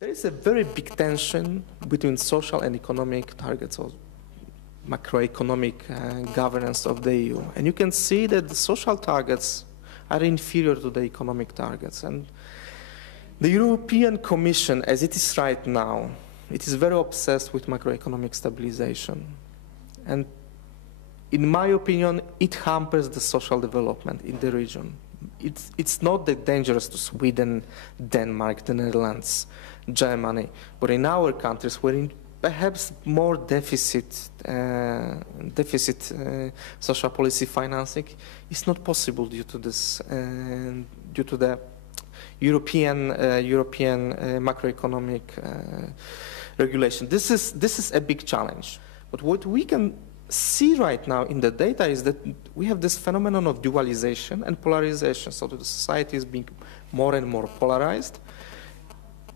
There is a very big tension between social and economic targets of macroeconomic governance of the EU. And you can see that the social targets are inferior to the economic targets. And the European Commission, as it is right now, it is very obsessed with macroeconomic stabilization. And in my opinion, it hampers the social development in the region. It's not that dangerous to Sweden, Denmark, the Netherlands, Germany, but in our countries, we're in perhaps more deficit social policy financing is not possible due to this, due to the European macroeconomic regulation. This is a big challenge. But what we can see right now in the data is that we have this phenomenon of dualization and polarization. So the society is being more and more polarized.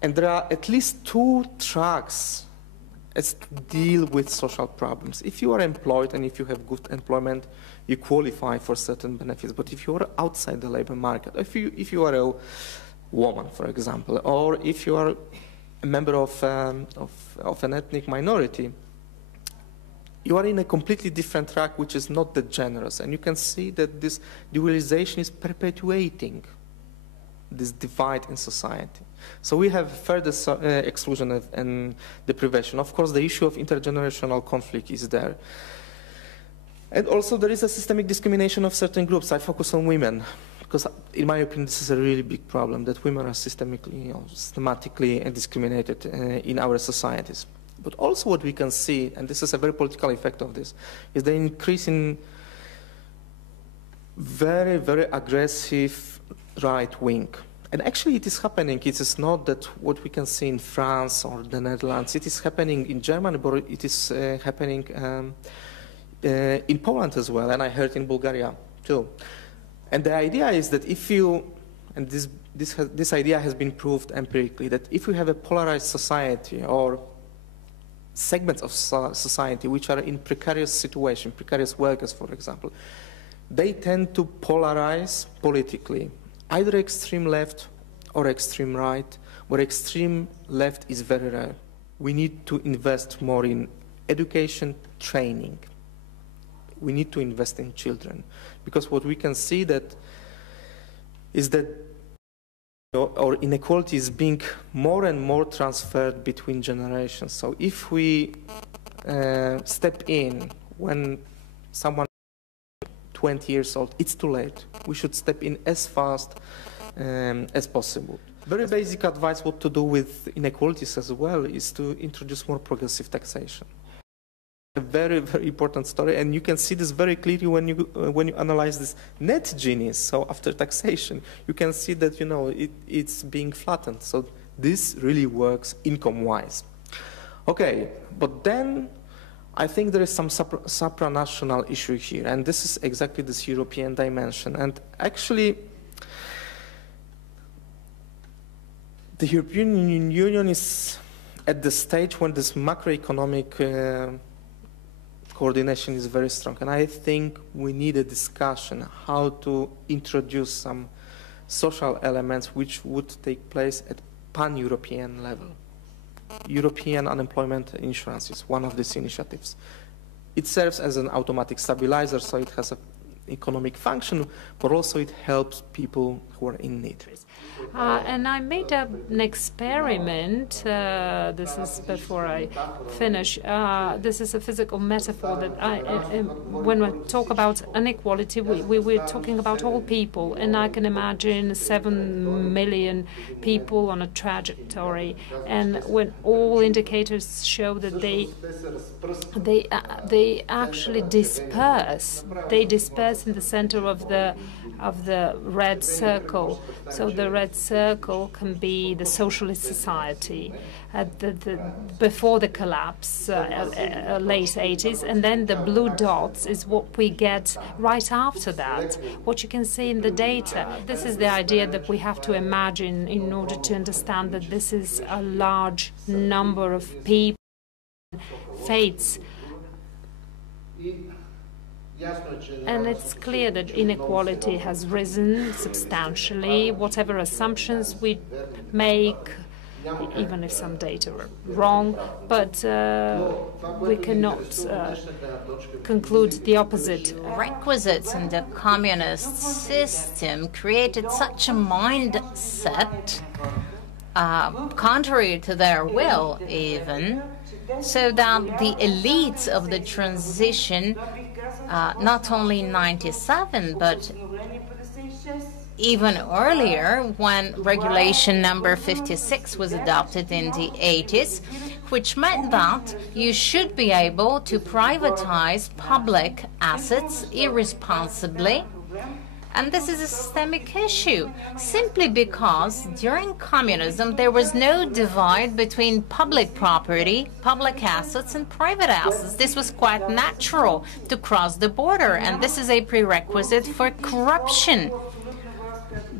And there are at least two tracks as to deal with social problems. If you are employed and if you have good employment, you qualify for certain benefits. But if you are outside the labor market, if you are a woman, for example, or if you are a member of an ethnic minority, you are in a completely different track, which is not that generous. And you can see that this dualization is perpetuating this divide in society. So we have further exclusion and deprivation. Of course, the issue of intergenerational conflict is there. And also there is a systemic discrimination of certain groups. I focus on women, because in my opinion, this is a really big problem, that women are systematically discriminated in our societies. But also what we can see, and this is a very political effect of this, is the increase in very, very aggressive right wing. And actually it is happening. It is not that what we can see in France or the Netherlands. It is happening in Germany, but it is happening in Poland as well, and I heard in Bulgaria too. And the idea is that if you, and this idea has been proved empirically, that if you have a polarized society or segments of society which are in precarious situation, precarious workers, for example, they tend to polarize politically, either extreme left or extreme right, where extreme left is very rare. We need to invest more in education, training. We need to invest in children, because what we can see is that or inequality is being more and more transferred between generations. So if we step in when someone is 20 years old, it's too late. We should step in as fast as possible. Very basic advice what to do with inequalities as well is to introduce more progressive taxation. A very, very important story, and you can see this very clearly when you analyze this net Gini. So after taxation, you can see that it's being flattened. So this really works income-wise. Okay, but then I think there is some supranational issue here, and this is exactly this European dimension. And actually, the European Union is at the stage when this macroeconomic coordination is very strong, and I think we need a discussion how to introduce some social elements which would take place at pan-European level. European unemployment insurance is one of these initiatives. It serves as an automatic stabilizer, so it has an economic function, but also it helps people who are in need. And I made an experiment, this is before I finish, this is a physical metaphor that when we talk about inequality, we're talking about all people, and I can imagine 7 million people on a trajectory, and when all indicators show that they actually disperse, in the center of the red circle. So the red circle can be the socialist society before the collapse, late 80s, and then the blue dots is what we get right after that. What you can see in the data, this is the idea that we have to imagine in order to understand that this is a large number of people, fates. And it's clear that inequality has risen substantially. Whatever assumptions we make, even if some data are wrong, but we cannot conclude the opposite. Requisites in the communist system created such a mindset, contrary to their will even, so that the elites of the transition, not only in 97, but even earlier, when regulation number 56 was adopted in the 80s, which meant that you should be able to privatize public assets irresponsibly. And this is a systemic issue, simply because during communism there was no divide between public property, public assets, and private assets. This was quite natural to cross the border, and this is a prerequisite for corruption.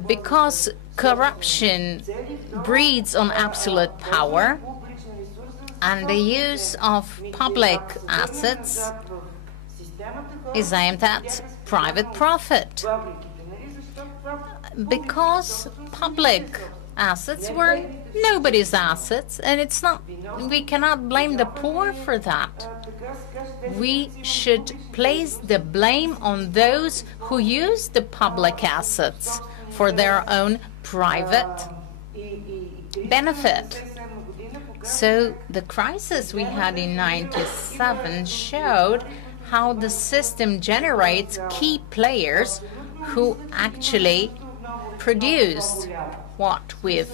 Because corruption breeds on absolute power, and the use of public assets is aimed at private profit. Because public assets were nobody's assets, and it's not, we cannot blame the poor for that. We should place the blame on those who use the public assets for their own private benefit. So the crisis we had in 97 showed how the system generates key players who actually produced what we've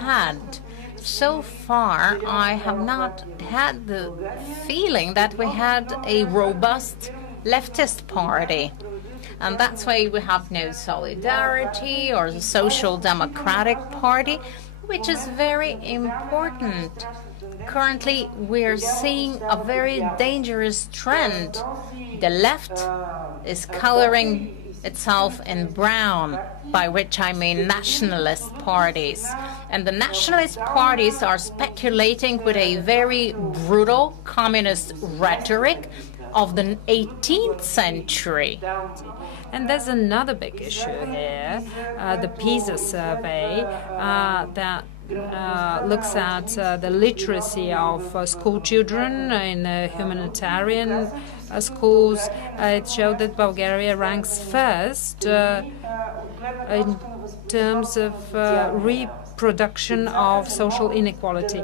had. So far, I have not had the feeling that we had a robust leftist party. And that's why we have no Solidarity or the Social Democratic Party, which is very important. Currently, we're seeing a very dangerous trend. The left is coloring itself in brown, by which I mean nationalist parties. And the nationalist parties are speculating with a very brutal communist rhetoric of the 18th century. And there's another big issue here, the PISA survey that looks at the literacy of school children in humanitarian schools. It showed that Bulgaria ranks first in terms of reproduction of social inequality.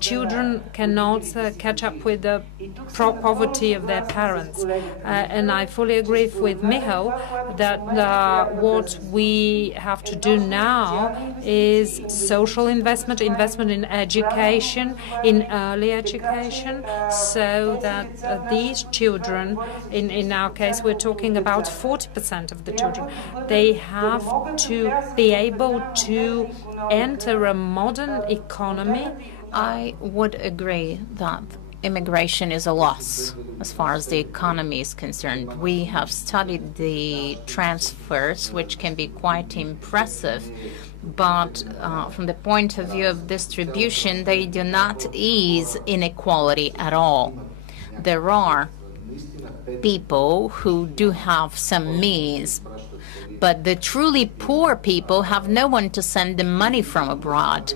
Children cannot catch up with the poverty of their parents. And I fully agree with Michal that what we have to do now is social investment, investment in education, in early education, so that these children, in our case, we're talking about 40% of the children, they have to be able to enter a modern economy. I would agree that immigration is a loss as far as the economy is concerned. We have studied the transfers, which can be quite impressive, but from the point of view of distribution, they do not ease inequality at all. There are people who do have some means, but the truly poor people have no one to send them money from abroad.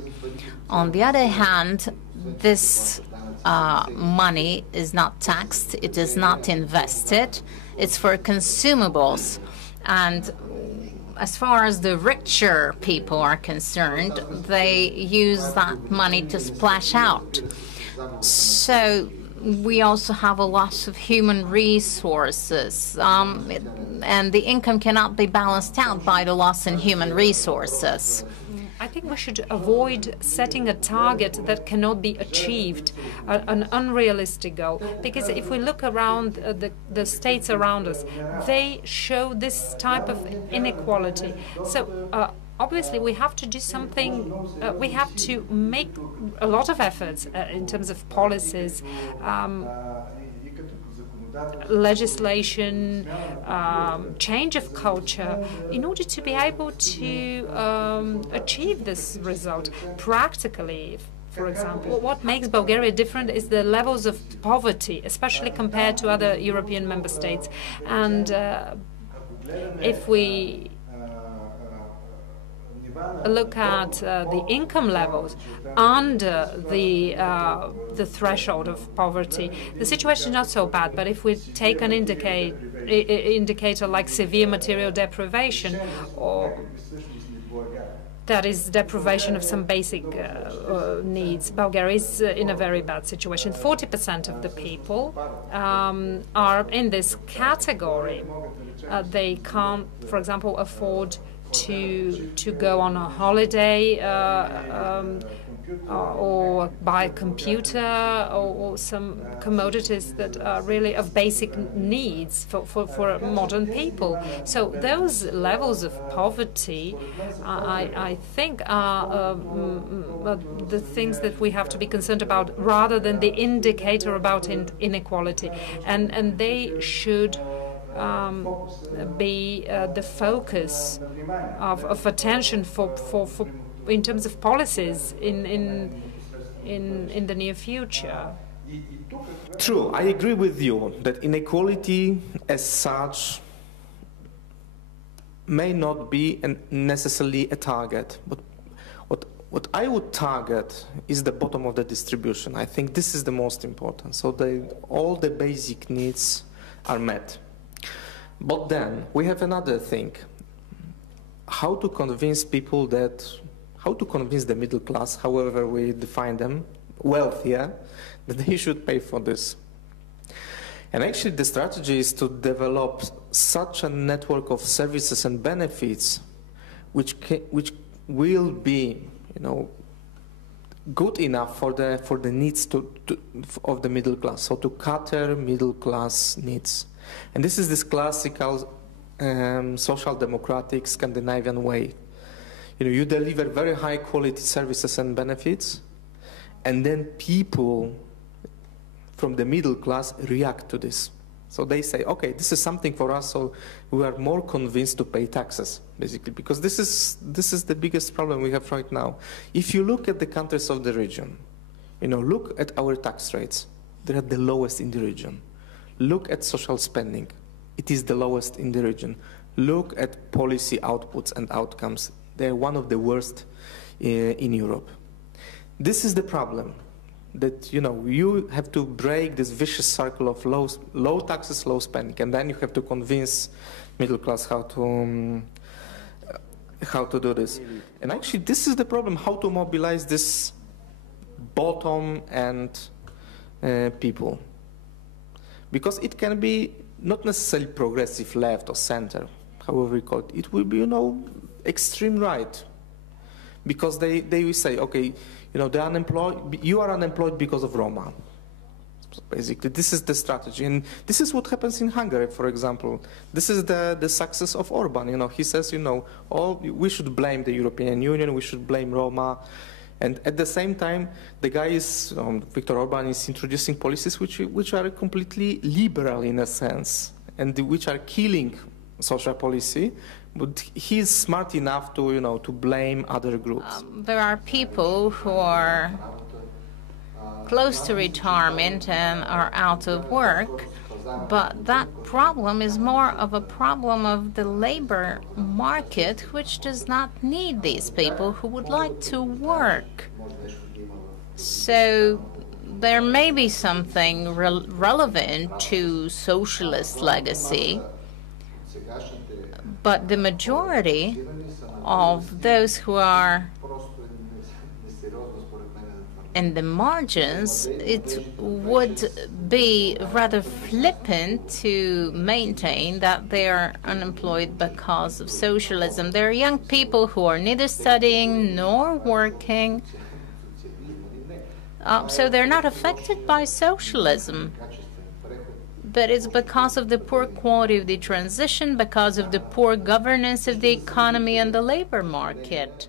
On the other hand, this money is not taxed, it is not invested, it's for consumables. And as far as the richer people are concerned, they use that money to splash out. So we also have a loss of human resources, and the income cannot be balanced out by the loss in human resources. I think we should avoid setting a target that cannot be achieved, an unrealistic goal. Because if we look around the states around us, they show this type of inequality. So obviously, we have to do something. We have to make a lot of efforts in terms of policies, legislation, change of culture, in order to be able to achieve this result practically. For example, what makes Bulgaria different is the levels of poverty, especially compared to other European member states. And if we look at the income levels under the threshold of poverty, the situation is not so bad. But if we take an indicator like severe material deprivation, or that is deprivation of some basic needs, Bulgaria is in a very bad situation. 40% of the people are in this category. They can't, for example, afford to go on a holiday or buy a computer or some commodities that are really of basic needs for modern people. So those levels of poverty, I think, are the things that we have to be concerned about rather than the indicator about inequality. And they should be the focus of attention for in terms of policies in the near future. True, I agree with you that inequality as such may not be necessarily a target, but what I would target is the bottom of the distribution. I think this is the most important. So all the basic needs are met. But then we have another thing: how to convince people how to convince the middle class, however we define them, wealthier, that they should pay for this. And actually the strategy is to develop such a network of services and benefits which will be, good enough for the needs of the middle class, so to cater middle class needs. And this is this classical social democratic Scandinavian way. You deliver very high quality services and benefits, and then people from the middle class react to this. So they say, okay, this is something for us, so we are more convinced to pay taxes, basically, because this is the biggest problem we have right now. If you look at the countries of the region, look at our tax rates. They are the lowest in the region. Look at social spending. It is the lowest in the region. Look at policy outputs and outcomes. They're one of the worst in Europe. This is the problem, that you have to break this vicious circle of low taxes, low spending, and then you have to convince middle class how to do this. And actually, this is the problem: how to mobilize this bottom and people, because it can be not necessarily progressive left or center, however we call it. It will be, extreme right, because they will say, okay, the unemployed, you are unemployed because of Roma. So basically, this is the strategy, and this is what happens in Hungary, for example. This is the success of Orban. He says, we should blame the European Union, we should blame Roma, and at the same time, the guy is Viktor Orban is introducing policies which are completely liberal in a sense, and which are killing social policy. But he is smart enough to blame other groups. There are people who are close to retirement and are out of work, but that problem is more of a problem of the labor market, which does not need these people who would like to work. So there may be something relevant to socialist legacy, but the majority of those who are in the margins, it would be rather flippant to maintain that they are unemployed because of socialism. There are young people who are neither studying nor working, so they're not affected by socialism. But it's because of the poor quality of the transition, because of the poor governance of the economy and the labor market.